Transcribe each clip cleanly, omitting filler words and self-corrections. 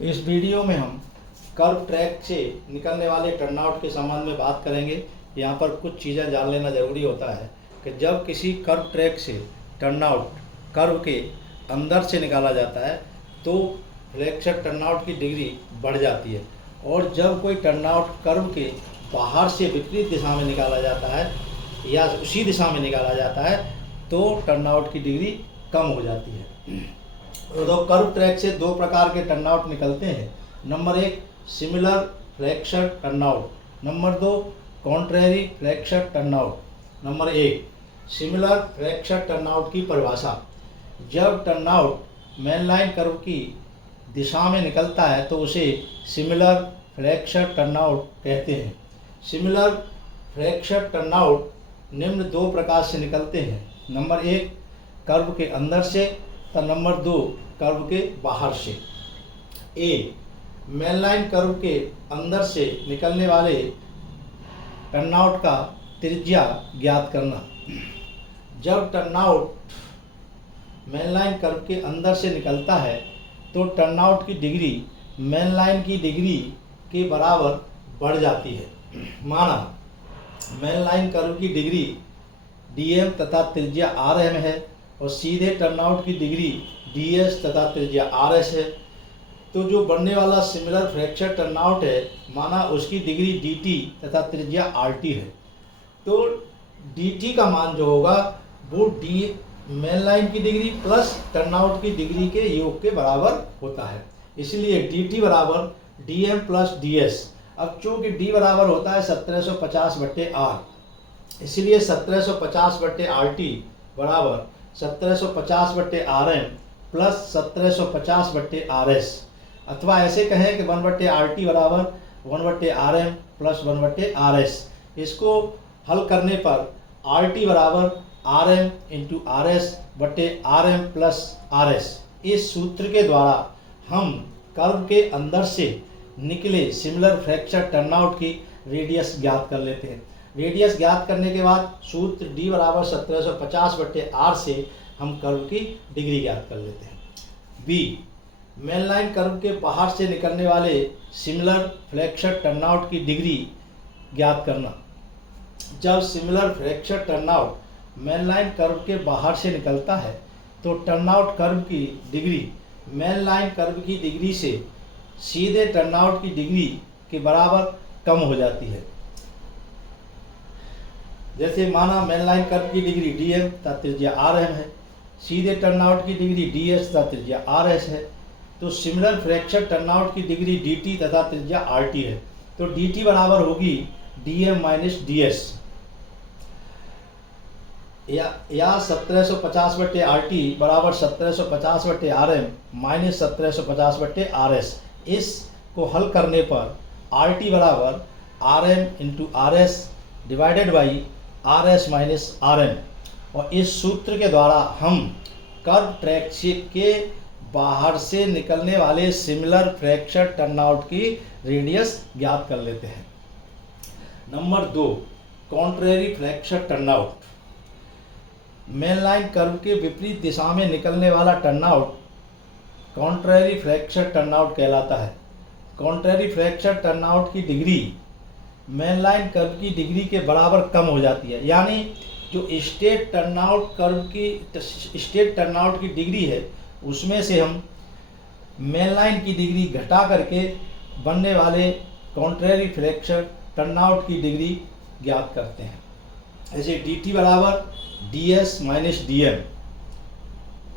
इस वीडियो में हम कर्व ट्रैक से निकलने वाले टर्नआउट के संबंध में बात करेंगे। यहाँ पर कुछ चीज़ें जान लेना ज़रूरी होता है कि जब किसी कर्व ट्रैक से टर्नआउट कर्व के अंदर से निकाला जाता है तो फ्रैक्चर टर्नआउट की डिग्री बढ़ जाती है, और जब कोई टर्नआउट कर्व के बाहर से विपरीत दिशा में निकाला जाता है या उसी दिशा में निकाला जाता है तो टर्नआउट की डिग्री कम हो जाती है। तो कर्व ट्रैक से दो प्रकार के टर्नआउट निकलते हैं। Number 1 similar fracture turnout, number 2 contrary fracture turnout. Number 1 similar fracture turnout की परिभाषा। जब टर्नआउट मेनलाइन कर्व की दिशा में निकलता है तो उसे सिमिलर फ्रैक्चर टर्नआउट कहते हैं। सिमिलर फ्रैक्चर टर्नआउट निम्न दो प्रकार से निकलते हैं। नंबर 1 कर्व के अंदर से तो नंबर 2 कर्व के बाहर से। ए मेनलाइन कर्व के अंदर से निकलने वाले टर्नआउट का त्रिज्या ज्ञात करना। जब टर्नआउट मेनलाइन कर्व के अंदर से निकलता है तो टर्नआउट की डिग्री मेनलाइन की डिग्री के बराबर बढ़ जाती है। माना मेनलाइन कर्व की डिग्री dm तथा त्रिज्या rm है और सीधे टर्नआउट की डिग्री ds तथा त्रिज्या rs है, तो जो बनने वाला सिमिलर फ्रैक्चर टर्नआउट है माना उसकी डिग्री dt तथा त्रिज्या rt है, तो dt का मान जो होगा वो मेनलाइन की डिग्री प्लस टर्नआउट की डिग्री के योग के बराबर होता है। इसलिए dt बराबर dm प्लस ds। अब चूँकि d बराबर होता है 1750/r, इसलिए 1750/RT बराबर 1750/RM प्लस 1750/RS, अथवा ऐसे कहें कि 1/RT बराबर 1/RM प्लस 1/RS। इसको हल करने पर RT बराबर RM into RS/RM plus RS। इस सूत्र के द्वारा हम कर्व के अंदर से निकले सिमिलर फ्रैक्चर टर्नआउट की रेडियस ज्ञात कर लेते हैं। रेडियस ज्ञात करने के बाद सूत्र d बराबर 1750/r से हम कर्व की डिग्री ज्ञात कर लेते हैं। बी मेनलाइन कर्व के बाहर से निकलने वाले सिमिलर फ्रैक्चर टर्नआउट की डिग्री ज्ञात करना। जब similar fracture turnout mainline curve के बाहर से निकलता है तो टर्नआउट कर्व की डिग्री मेनलाइन कर्व की डिग्री से सीधे टर्नआउट की डिग्री के बराबर कम हो जाती है। जैसे माना मेनलाइन कर्व की डिग्री dm तथा त्रिज्या rm है, सीधे टर्नआउट की डिग्री ds तथा त्रिज्या rs है, तो सिमिलर फ्रैक्चर टर्नआउट की डिग्री dt तथा त्रिज्या rt है, तो dt बराबर होगी dm माइनस ds या 1750/RT बराबर 1750/RM माइनस 1750/RS। इसको हल करने पर RT बराबर RM into RS divided by RS minus RM, और इस सूत्र के द्वारा हम कर्व ट्रैक के बाहर से निकलने वाले सिमिलर फ्रैक्चर टर्नआउट की रेडियस ज्ञात कर लेते हैं। Number 2 contrary fracture turnout. Mainline curve के विपरीत दिशा में निकलने वाला टर्नआउट कॉन्ट्रेरी फ्रैक्चर टर्नआउट कहलाता है। कॉन्ट्रेरी फ्रैक्चर टर्नआउट की डिग्री मेनलाइन कर्व की डिग्री के बराबर कम हो जाती है, यानी जो स्टेट टर्नआउट की डिग्री है उसमें से हम मेनलाइन की डिग्री घटा करके बनने वाले कॉन्ट्रेरी फ्रैक्चर टर्नआउट की डिग्री ज्ञात करते हैं। ऐसे dt बराबर ds माइनस dm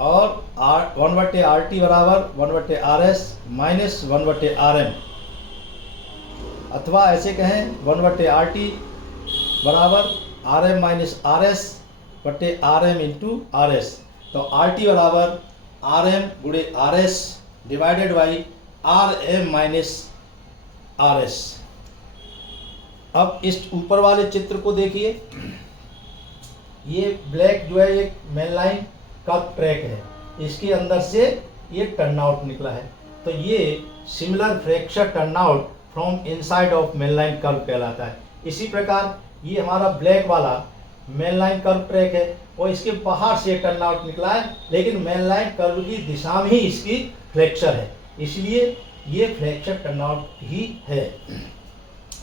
और 1/RT बराबर 1/RS माइनस 1/RM, अथवा ऐसे कहें 1/RT बराबर RM minus RS/RM into RS, तो RT बराबर RM गुणे RS divided by RM minus RS। अब इस ऊपर वाले चित्र को देखिए, ये ब्लैक जो है एक मेनलाइन कर्व ट्रैक है, इसके अंदर से ये टर्नआउट निकला है, तो ये similar fracture turnout from inside of mainline curve कहलाता है। इसी प्रकार ये हमारा ब्लैक वाला मेनलाइन कर्व ट्रैक है और इसके बाहर से टर्नआउट निकला है, लेकिन मेनलाइन कर्व की दिशा में ही इसकी फ्रैक्चर है, इसलिए ये फ्रैक्चर टर्नआउट ही है।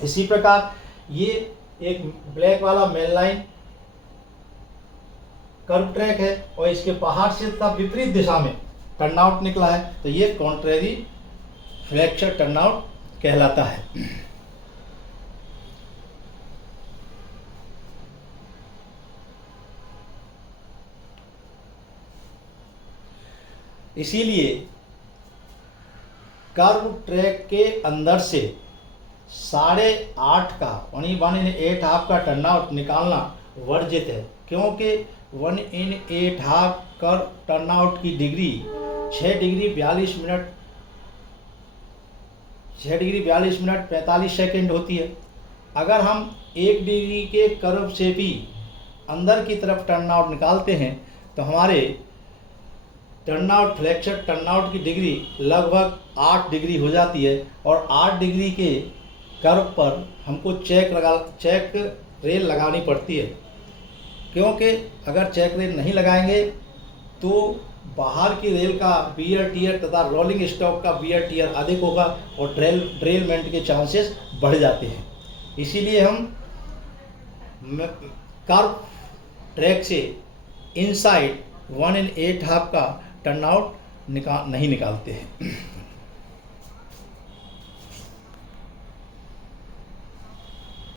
इसी प्रकार ये एक ब्लैक वाला मेन लाइन कर्व ट्रैक है और इसके बाहर से तथा विपरीत दिशा में टर्नआउट निकला है, तो ये कॉन्ट्रेरी फ्रैक्चर टर्नआउट कहलाता है। इसीलिए कर्व ट्रैक के अंदर से 8.5 का 1/8 का टर्नआउट निकालना वर्जित है, क्योंकि 1/8 कर्व टर्नआउट की डिग्री 6 डिग्री 42 मिनट 45 सेकेंड होती है। अगर हम 1 डिग्री के कर्व से भी अंदर की तरफ टर्नआउट निकालते हैं तो हमारे फ्रैक्चर टर्नआउट की डिग्री लगभग 8 डिग्री हो जाती है, और 8 डिग्री के कर्व पर हमको चेक रेल लगानी पड़ती है, क्योंकि अगर चेक रेल नहीं लगाएंगे तो बाहर की रेल का वियर टियर तथा रोलिंग स्टॉक का वियर टियर अधिक होगा और ड्रेलमेंट के चांसेस बढ़ जाते हैं। इसीलिए हम कर्व ट्रैक से इनसाइड 1/8 का टर्नआउट नहीं निकालते हैं।